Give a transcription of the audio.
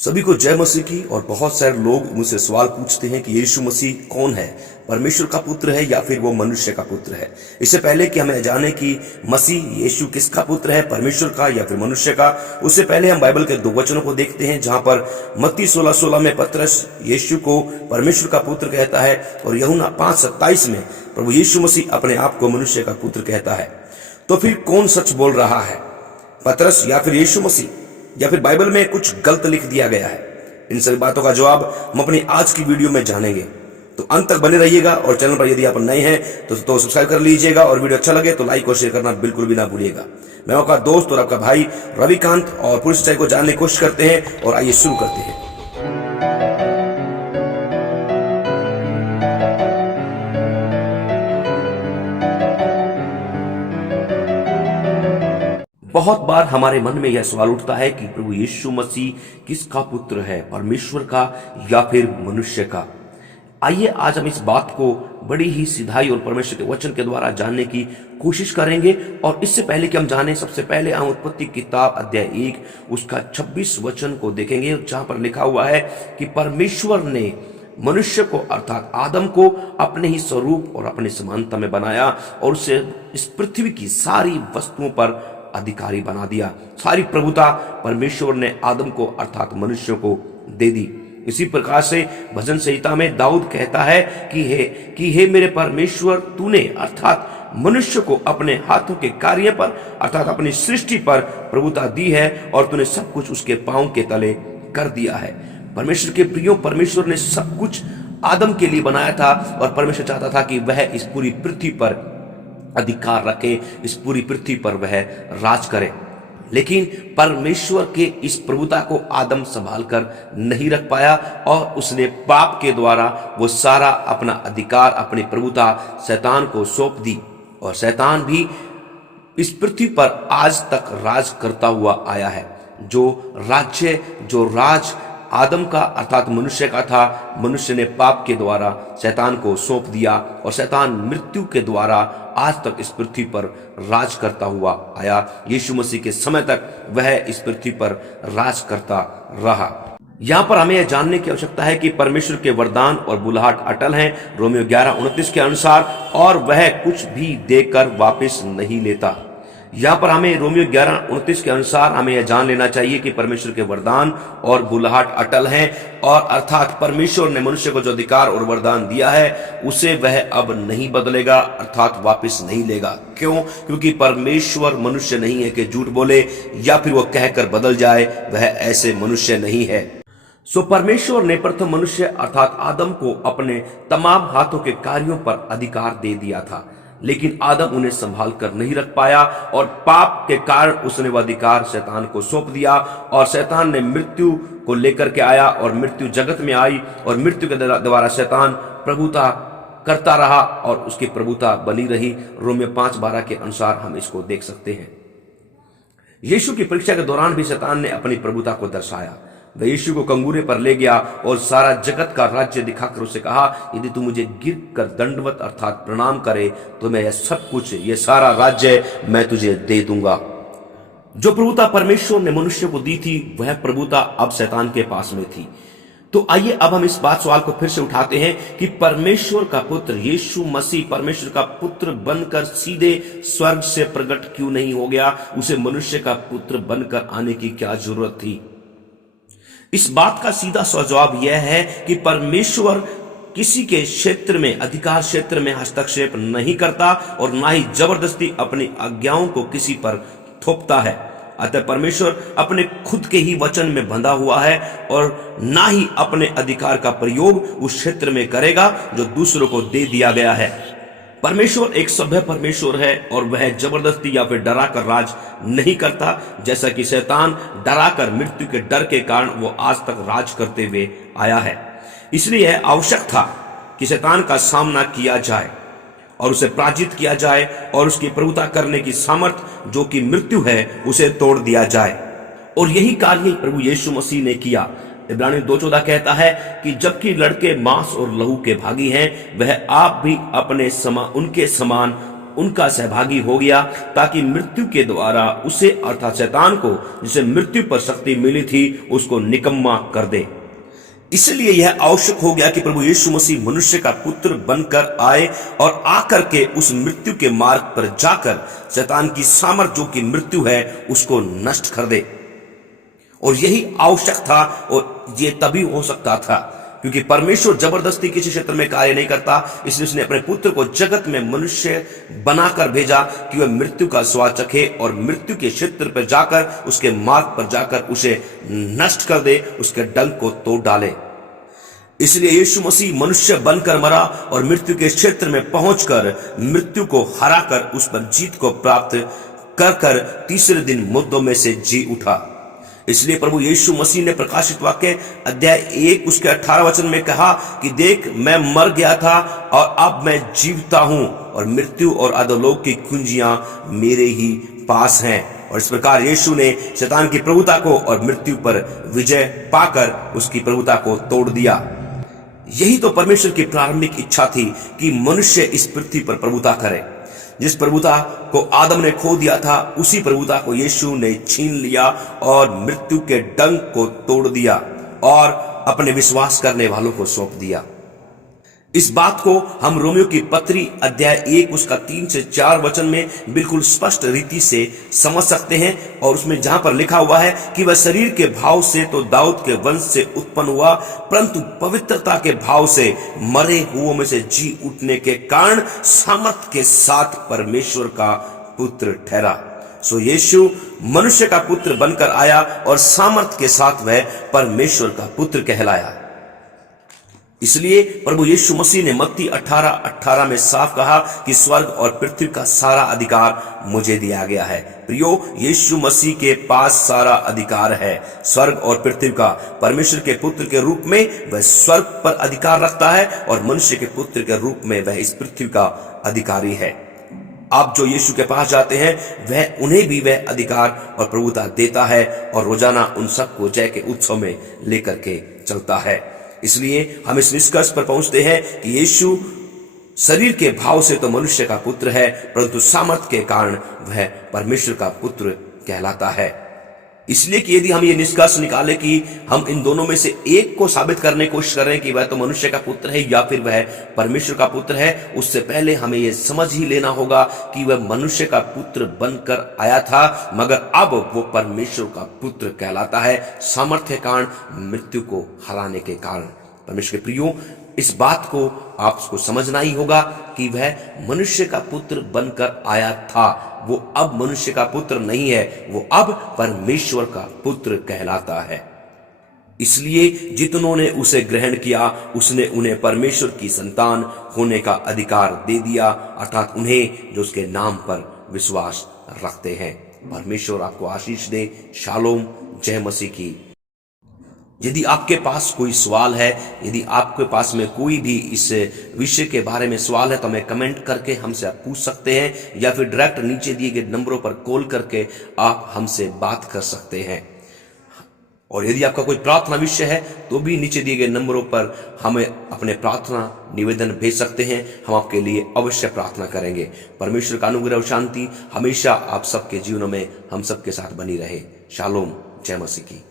सभी को जय मसीह की। और बहुत सारे लोग मुझसे सवाल पूछते हैं कि यीशु मसीह कौन है, परमेश्वर का पुत्र है या फिर वो मनुष्य का पुत्र है। इससे पहले कि हमें जाने कि मसीह यीशु किसका पुत्र है, परमेश्वर का या फिर मनुष्य का, उससे पहले हम बाइबल के दो वचनों को देखते हैं, जहां पर मत्ती 16:16 में पतरस यीशु को परमेश्वर का पुत्र कहता है और यूहन्ना 5:27 में प्रभु यीशु मसीह अपने आप को मनुष्य का पुत्र कहता है। तो फिर कौन सच बोल रहा है, पतरस या फिर यीशु मसीह, या फिर बाइबल में कुछ गलत लिख दिया गया है? इन सभी बातों का जवाब हम अपनी आज की वीडियो में जानेंगे, तो अंत तक बने रहिएगा। और चैनल पर यदि आप नए हैं तो सब्सक्राइब कर लीजिएगा, और वीडियो अच्छा लगे तो लाइक और शेयर करना बिल्कुल भी ना भूलिएगा। मैं आपका दोस्त और आपका भाई रविकांत, और पूरी सच्चाई को जानने की कोशिश करते हैं। और आइए शुरू करते हैं। बहुत बार हमारे मन में यह सवाल उठता है कि प्रभु यीशु मसीह किसका पुत्र है, परमेश्वर का या फिर मनुष्य का। आइए आज हम इस बात को बड़ी ही सीधाई और परमेश्वर के वचन के द्वारा जानने की कोशिश करेंगे। और इससे पहले कि हम जाने, सबसे पहले हम उत्पत्ति किताब अध्याय 1 उसका 26 वचन को देखेंगे, जहां पर लिखा हुआ है कि परमेश्वर ने मनुष्य को अर्थात आदम को अपने ही स्वरूप और अपनी समानता में बनाया और उसे इस पृथ्वी की सारी वस्तुओं पर अधिकारी बना दिया। सारी प्रभुता परमेश्वर ने आदम को अर्थात मनुष्य को दे दी। इसी प्रकार से भजन संहिता में दाऊद कहता है कि हे मेरे परमेश्वर, तूने अर्थात मनुष्य को अपने हाथों के कार्य पर अर्थात अपनी सृष्टि पर प्रभुता दी है और तूने सब कुछ उसके पांव के तले कर दिया है। परमेश्वर के प्रियो, परमेश्वर ने सब कुछ आदम के लिए बनाया था और परमेश्वर चाहता था कि वह इस पूरी पृथ्वी पर अधिकार रखे, इस पूरी पृथ्वी पर वह राज करे। लेकिन परमेश्वर के इस प्रभुता को आदम संभाल कर नहीं रख पाया और उसने पाप के द्वारा वो सारा अपना अधिकार, अपनी प्रभुता शैतान को सौंप दी। और शैतान भी इस पृथ्वी पर आज तक राज करता हुआ आया है। जो राज आदम का अर्थात मनुष्य का था, मनुष्य ने पाप के द्वारा शैतान को सौंप दिया और शैतान मृत्यु के द्वारा आज तक इस पृथ्वी पर राज करता हुआ आया। यीशु मसीह के समय तक वह इस पृथ्वी पर राज करता रहा। यहां पर हमें यह जानने की आवश्यकता है कि परमेश्वर के वरदान और बुलाहट अटल हैं, रोमियो 11:29 के अनुसार, और वह कुछ भी देकर वापस नहीं लेता। यहां पर हमें रोमियो 11:29 के अनुसार हमें यह जान लेना चाहिए कि परमेश्वर के वरदान और बुलाहट अटल हैं, और अर्थात परमेश्वर ने मनुष्य को जो अधिकार और वरदान दिया है उसे वह अब नहीं बदलेगा, अर्थात वापस नहीं लेगा। क्यों? क्योंकि परमेश्वर मनुष्य नहीं है कि झूठ बोले या फिर वो कहकर बदल जाए, वह ऐसे मनुष्य नहीं है। परमेश्वर ने प्रथम मनुष्य अर्थात आदम को अपने तमाम हाथों के कार्यों पर अधिकार दे दिया था, लेकिन आदम उन्हें संभाल कर नहीं रख पाया और पाप के कारण उसने वह अधिकार शैतान को सौंप दिया। और शैतान ने मृत्यु को लेकर के आया और मृत्यु जगत में आई और मृत्यु के द्वारा शैतान प्रभुता करता रहा और उसकी प्रभुता बनी रही। रोमियो 5:12 के अनुसार हम इसको देख सकते हैं। यीशु की परीक्षा के दौरान भी शैतान ने अपनी प्रभुता को दर्शाया। वह यीशु को कंगूरे पर ले गया और सारा जगत का राज्य दिखाकर उसे कहा, यदि तू मुझे गिर कर दंडवत अर्थात प्रणाम करे तो मैं यह सब कुछ, ये सारा राज्य मैं तुझे दे दूंगा। जो प्रभुता परमेश्वर ने मनुष्य को दी थी वह प्रभुता अब शैतान के पास में थी। तो आइए अब हम इस सवाल को फिर से उठाते हैं कि परमेश्वर का पुत्र यीशु मसीह परमेश्वर का पुत्र बनकर सीधे स्वर्ग से प्रकट क्यों नहीं हो गया? उसे मनुष्य का पुत्र बनकर आने की क्या जरूरत थी? इस बात का सीधा सा जवाब यह है कि परमेश्वर किसी के क्षेत्र में, अधिकार क्षेत्र में हस्तक्षेप नहीं करता और ना ही जबरदस्ती अपनी आज्ञाओं को किसी पर थोपता है। अतः परमेश्वर अपने खुद के ही वचन में बंधा हुआ है और ना ही अपने अधिकार का प्रयोग उस क्षेत्र में करेगा जो दूसरों को दे दिया गया है। परमेश्वर एक सभ्य परमेश्वर है और वह जबरदस्ती या फिर डरा कर राज नहीं करता, जैसा कि शैतान डरा कर मृत्यु के डर के कारण वो आज तक राज करते हुए आया है। इसलिए यह आवश्यक था कि शैतान का सामना किया जाए और उसे पराजित किया जाए और उसकी प्रभुता करने की सामर्थ्य जो कि मृत्यु है उसे तोड़ दिया जाए। और यही कार्य प्रभु यीशु मसीह ने किया। इब्रानियों 2:14 कहता है कि जबकि लड़के मांस और लहू के भागी हैं, वह आप भी अपने उनके समान उनका सहभागी हो गया, ताकि मृत्यु के द्वारा उसे अर्थात शैतान को, जिसे मृत्यु पर शक्ति मिली थी, उसको निकम्मा कर दे। इसलिए यह आवश्यक हो गया कि प्रभु यीशु मसीह मनुष्य का पुत्र बनकर आए और आकर के उस मृत्यु के मार्ग पर जाकर शैतान की सामर्थ जो कि मृत्यु है उसको नष्ट कर दे। और यही आवश्यक था, और ये तभी हो सकता था क्योंकि परमेश्वर जबरदस्ती किसी क्षेत्र में कार्य नहीं करता। इसलिए उसने अपने पुत्र को जगत में मनुष्य बनाकर भेजा कि वह मृत्यु का स्वाद चखे और मृत्यु के क्षेत्र पर जाकर, उसके मार्ग पर जाकर उसे नष्ट कर दे, उसके डंक को तोड़ डाले। इसलिए यीशु मसीह मनुष्य बनकर मरा और मृत्यु के क्षेत्र में पहुंचकर मृत्यु को हराकर उस पर जीत को प्राप्त कर तीसरे दिन मुर्दों में से जी उठा। इसलिए प्रभु यीशु मसीह ने प्रकाशित वाक्य अध्याय 1 उसके 18 वचन में कहा कि देख, मैं मर गया था और अब मैं जीवता हूं, और मृत्यु और अधोलोक की कुंजियां मेरे ही पास हैं। और इस प्रकार यीशु ने शैतान की प्रभुता को और मृत्यु पर विजय पाकर उसकी प्रभुता को तोड़ दिया। यही तो परमेश्वर की प्रारंभिक इच्छा थी कि मनुष्य इस पृथ्वी पर प्रभुता करे। जिस प्रभुता को आदम ने खो दिया था, उसी प्रभुता को यीशु ने छीन लिया और मृत्यु के डंक को तोड़ दिया और अपने विश्वास करने वालों को सौंप दिया। इस बात को हम रोमियो की पत्री अध्याय 1 उसका 3 से 4 वचन में बिल्कुल स्पष्ट रीति से समझ सकते हैं। और उसमें जहां पर लिखा हुआ है कि वह शरीर के भाव से तो दाऊद के वंश से उत्पन्न हुआ, परंतु पवित्रता के भाव से मरे हुओं में से जी उठने के कारण सामर्थ के साथ परमेश्वर का पुत्र ठहरा। सो यीशु मनुष्य का पुत्र बनकर आया और सामर्थ के साथ वह परमेश्वर का पुत्र कहलाया। इसलिए प्रभु यीशु मसीह ने मत्ती 18:18 में साफ कहा कि स्वर्ग और पृथ्वी का सारा अधिकार मुझे दिया गया है। प्रियो, यीशु मसीह के पास सारा अधिकार है, स्वर्ग और पृथ्वी का। परमेश्वर के पुत्र के रूप में वह स्वर्ग पर अधिकार रखता है और मनुष्य के पुत्र के रूप में वह इस पृथ्वी का अधिकारी है। आप जो यीशु के पास जाते हैं, वह उन्हें भी वह अधिकार और प्रभुता देता है और रोजाना उन सबको जय के उत्सव में लेकर के चलता है। इसलिए हम इस निष्कर्ष पर पहुंचते हैं कि यीशु शरीर के भाव से तो मनुष्य का पुत्र है, परंतु सामर्थ के कारण वह परमेश्वर का पुत्र कहलाता है। इसलिए कि यदि हम ये निष्कर्ष निकालें कि हम इन दोनों में से एक को साबित करने की कोशिश कर रहे हैं कि वह तो मनुष्य का पुत्र है या फिर वह परमेश्वर का पुत्र है, उससे पहले हमें यह समझ ही लेना होगा कि वह मनुष्य का पुत्र बनकर आया था, मगर अब वो परमेश्वर का पुत्र कहलाता है, सामर्थ्य के कारण, मृत्यु को हराने के कारण। परमेश्वर के प्रियो, इस बात को आपको समझना ही होगा कि वह मनुष्य का पुत्र बनकर आया था। वो अब मनुष्य का पुत्र नहीं है, वो अब परमेश्वर का पुत्र कहलाता है। इसलिए जितनों ने उसे ग्रहण किया, उसने उन्हें परमेश्वर की संतान होने का अधिकार दे दिया, अर्थात उन्हें जो उसके नाम पर विश्वास रखते हैं। परमेश्वर आपको आशीष दे। शालोम। जय मसीह की। यदि आपके पास कोई सवाल है, यदि आपके पास में कोई भी इस विषय के बारे में सवाल है, तो हमें कमेंट करके हमसे आप पूछ सकते हैं, या फिर डायरेक्ट नीचे दिए गए नंबरों पर कॉल करके आप हमसे बात कर सकते हैं। और यदि आपका कोई प्रार्थना विषय है तो भी नीचे दिए गए नंबरों पर हमें अपने प्रार्थना निवेदन भेज सकते हैं। हम आपके लिए अवश्य प्रार्थना करेंगे। परमेश्वर का अनुग्रह और शांति हमेशा आप सबके जीवनों में हम सबके साथ बनी रहे। शालोम। जय मसीह की।